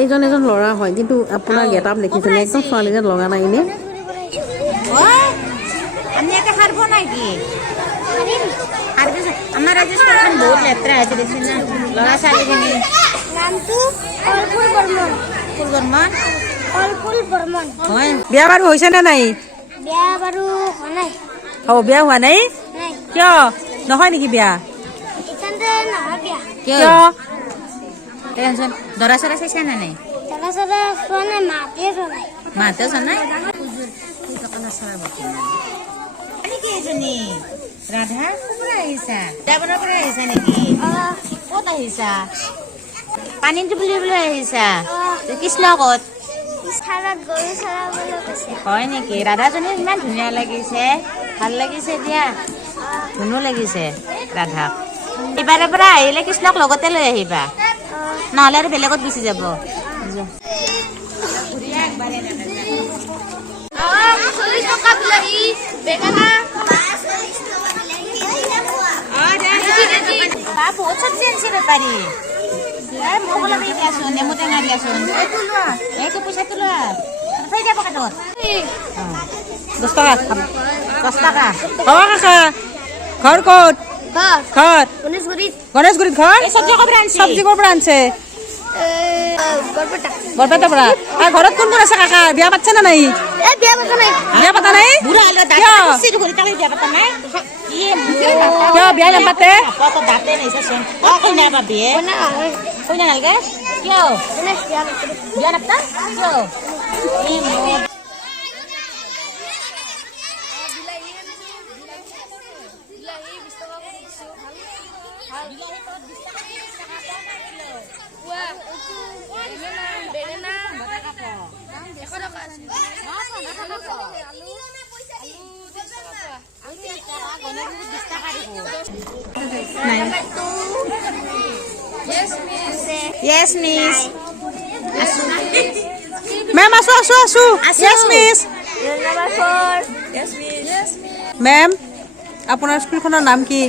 এইজন এজন ল'ৰা হয় কিন্তু আপোনাৰ গেটআপ দেখিছেনে একদম ছোৱালীজন লগা নাই নে আমি এটা হাৰবো নাকি আমাৰ ৰাজস্থান বহুত লেত্ৰা আছে দেখছেন না লড়া ছোৱালীজনী নামটো অলফুল বৰ্মন ফুল বৰ্মন অলফুল বৰ্মন হয় বিয়া বাৰু হৈছে নে নাই বিয়া বাৰু হোৱা নাই হ'ব বিয়া হোৱা নাই নাই কিয় নহয় নেকি বিয়া এখানতে নহয় বিয়া কিয় টেনশন দৰা চৰা চাইছা না নাই দাদা চাদা চোৱা নাই মাতে চোৱা নাই মাতে চোৱা নাই কি এজনী ৰাধা ক'ৰ আহিছা যাবৰ পৰা আহিছা নেকি ক'ত আহিছা পানীটো বুলিবলৈ আহিছা কৃষ্ণ ক'ত চাৰত গৰু চৰাবলৈ গৈছে হয় নেকি ৰাধাজনী ইমান ধুনীয়া লাগিছে ভাল লাগিছে দিয়া ধুনু লাগিছে ৰাধাক এইবাৰৰ পৰা আহিলে কৃষ্ণক লগতে লৈ আহিবা নহ'লে আৰু বেলেগত গুচি যাব বহুত চব্জি আনিছে বেপাৰী মোক অলপ দিয়াচোন নেমু টেঙা দিয়াচোন এইটো পইচাটো লোৱা থৈ দিয়া পকেটত 10 টকা 10 টকা হ'ব কাকা ঘৰ ক'ত ঘৰ গণেশগুৰিত ঘৰ এই চব্জি ক'ৰ পৰা আনিছে চব্জি ক'ৰ পৰা আনিছে বৰপেটাৰ পৰা ঘৰত কোন কোন আছে কাকা বিয়া পাতিছে নে নাই বিয়া পতা নাই বুঢ়া হ'লে দাঁত ঘূৰি তালৈ বিয়া পতা নাই কিয় বিয়া নাপাতে দাঁতে নাইছাচোন কইনা পাবি কইনা নালাগে কিয় বিয়া নাপতা কিয় Yes, miss. মেম আছো yes miss মেম আপোনাৰ স্কুলখনৰ নাম কি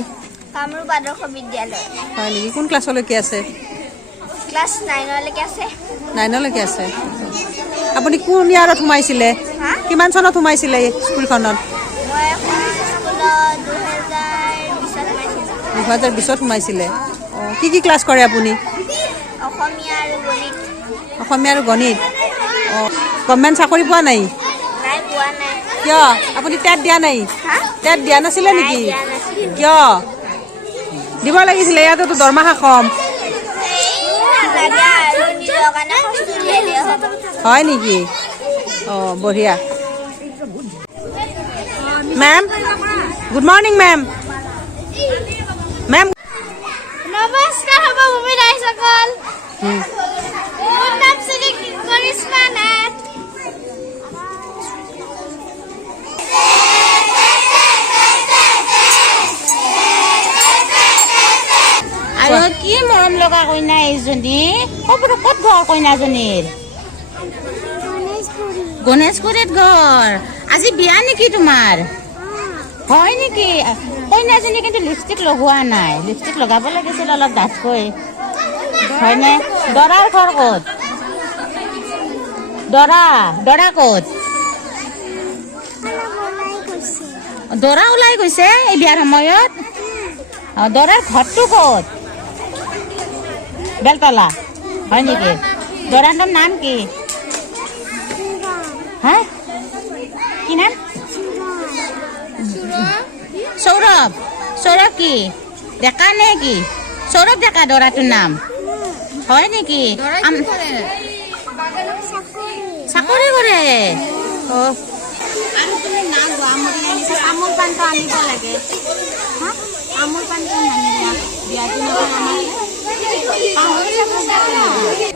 কামৰূপ আদৰ্শ বিদ্যালয় হয় নেকি কোন ক্লাছলৈকে আছে ক্লাছ 9 লৈকে আছে 9 লৈকে আছে আপুনি কোন ইয়াৰত সোমাইছিলে কিমান চনত সোমাইছিলে স্কুলখনত মই স্কুলত 2020ত সোমাইছিলে কি কি ক্লাছ কৰে আপুনি অসমীয়া আৰু গণিত গভৰ্ণমেণ্ট চাকৰি পোৱা নাই নাই পোৱা নাই কিয় আপুনি টেট দিয়া নাই টেট দিয়া নাছিলে নেকি কিয় দিব লাগিছিলে ইয়াতো দৰমহা কম হয় নেকি বঢ়িয়া ma'am good morning ma'am ma'am নমস্কাৰ হ'ব ভূমি ৰাইসকল মোৰ নাম শ্ৰী কৰিশ্মা নাথ আৰু কি মৰম লগা কইনা এইজনী ক'ত ঘৰ কইনাজনীৰ গণেশগুৰিত ঘৰ আজি বিয়া নেকি তোমাৰ হয় নেকি কইনাজনী কিন্তু লিপষ্টিক লগোৱা নাই লিপষ্টিক লগাব লাগিছিল অলপ ডাঠকৈ হয়নে দৰাৰ ঘৰ ক'ত দৰা ক'ত দৰা ওলাই গৈছে এই বিয়াৰ সময়ত দৰাৰ ঘৰটো ক'ত বেলতলা হয় নেকি দৰাৰ নাম কি হা কি নাম সৌৰভ কি ডেকা নে কি সৌৰভ ডেকা দৰাটোৰ নাম হয় নেকি চাকৰি কৰে আৰু তুমি না গুৱাহাটী আনিছা তামোল পাণটো আনিব লাগে তামোল পাণটো নানিলা বিয়া দিনত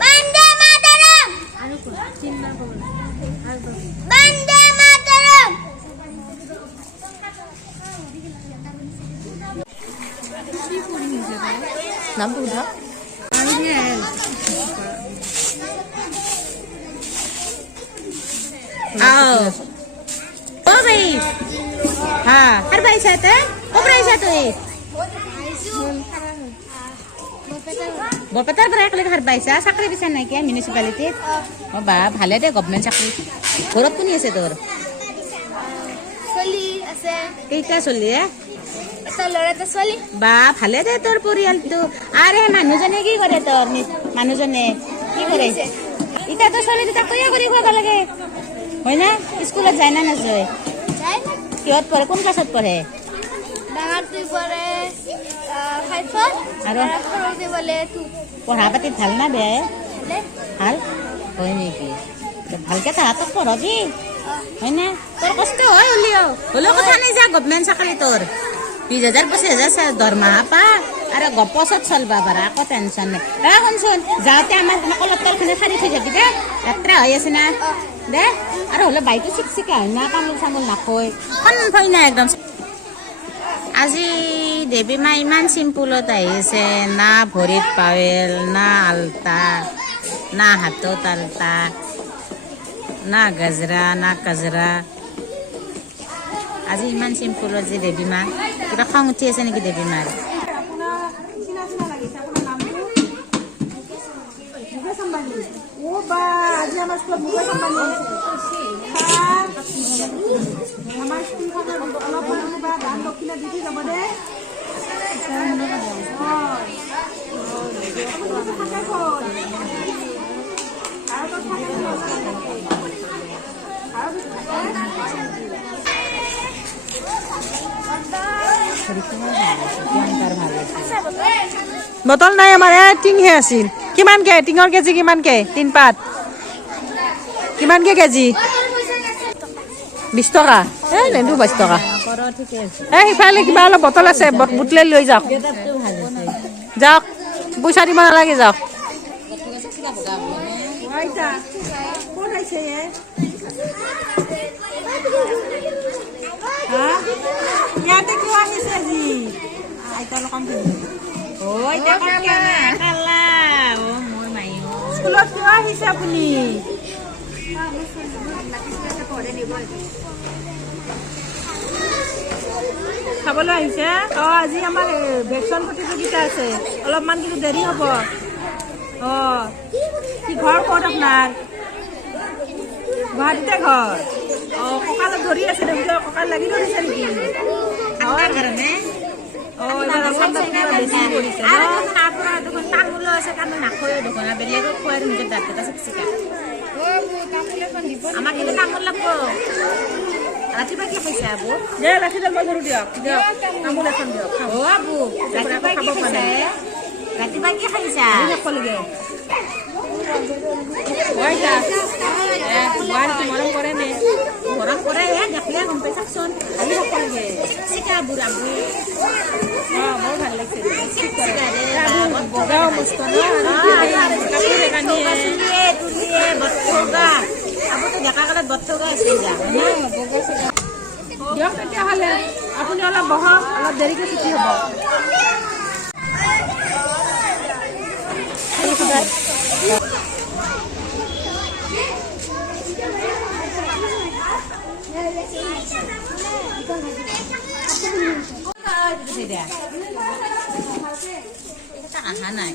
বন্দে মাতৰম বন্দে মাতৰম নামটো সোধা আহিছা ক'ৰ পৰা আহিছা তুই বৰপেটাৰ পৰা একেলগে সাৰ পাইছা চাকৰি বিচাৰ নাই কিয় মিউনিচিপালিটিত অঁ বা ভালে দে গভমেণ্ট চাকৰি ঘৰত কোনে আছে তোৰ চলি আছে কেইটা চলি এটা ল'ৰা এটা ছোৱালী বা ভালে দে তোৰ পৰিয়ালটো আৰু সেই মানুহজনে কি কৰে তোৰ মানুহজনে কি কৰে এতিয়া তোৰ ছোৱালী দুটাক তৈয়াৰ কৰি খুৱাব লাগে হয় না স্কুলত যায় না নাযায় যায় কিহত পঢ়ে কোন ক্লাছত পঢ়ে ডাঙৰটো পৰে 5ত আৰু সৰুটো বোলে 2 পঢ়া পাতিত ভাল না বেয়াই ভাল হয় নেকি ভালকে তাহাঁতক পঢ়াবি হয় না তোৰ কষ্ট হয় হ'লেও কথা নাই যা গভমেণ্ট চাকৰি তোৰ 20,000 25,000 দৰমহা পা আৰু গপছত চলবা পাৰা একো টেনশ্যন নাই শুনচোন যাওঁতে আমাৰ কলত তলখনে সাৰি থৈ যাবি দে যাত্ৰা হৈ আছে না দে আৰু হ'লে বাইকটো চিকচিকা হয় না তামোল চামোল নাখয় ভয় নাই একদম আজি দেৱী মা ইমান চিম্পুলত আহিছে না ভৰিত পাৱেল না আলতা না হাতত আলতা না গজৰা না কাজৰা আজি ইমান চিম্পুলত যে দেৱী মা কিবা খং উঠি আছে নেকি দেৱী মাৰ বটল নাই আমাৰ টিংহে আছিল কিমানকে টিঙৰ কেজি কিমানকে 3 পাত কিমানকে কেজি 20 টকা নেদু 22 টকা সিফালে কিবা অলপ বটল আছে বুটলে লৈ যাওক যাওক পইচা দিব নালাগে যাওক ইয়াতে কিয় আহিছে আজি স্কুলত কিয় আহিছে আপুনি খাবলৈ আহিছে আজি আমাৰ ভেকচিন প্ৰতিযোগিতা আছে অলপমান কিন্তু দেৰি হ'ব কি ঘৰ ক'ত আপোনাৰ গুৱাহাটীতে ঘৰ কঁকালত ধৰি আছে কঁকাল লাগি ধৰিছে নেকি তামোলো আছে কাৰণ নাখোৱে দেখোন বেলেগক খোৱাই নিজৰ দাঁত এটা চিকচিকা আমাক কিন্তু তামোল লাগব ৰাতিপুৱা কি খাইছে আবু দে ৰাতিপুৱা মই ধৰো দিয়ক তামোল এখন দিয়ক আবু ৰাতিপুৱা কি খাইছে ৰাতিপুৱা কি খাইছা মৰম কৰে নে মৰম কৰে দেখিলে গম পাই চাকচোন আজি সকলোকে চিকা বুঢ়া বৰ ভাল লাগিছে বগাও মস্ত আপুনিতো ডেকা কালত বথগা আছিল দিয়ক তেতিয়াহ'লে আপুনি অলপ বহক অলপ দেৰিকে ছুটি হ'ব আহা নাই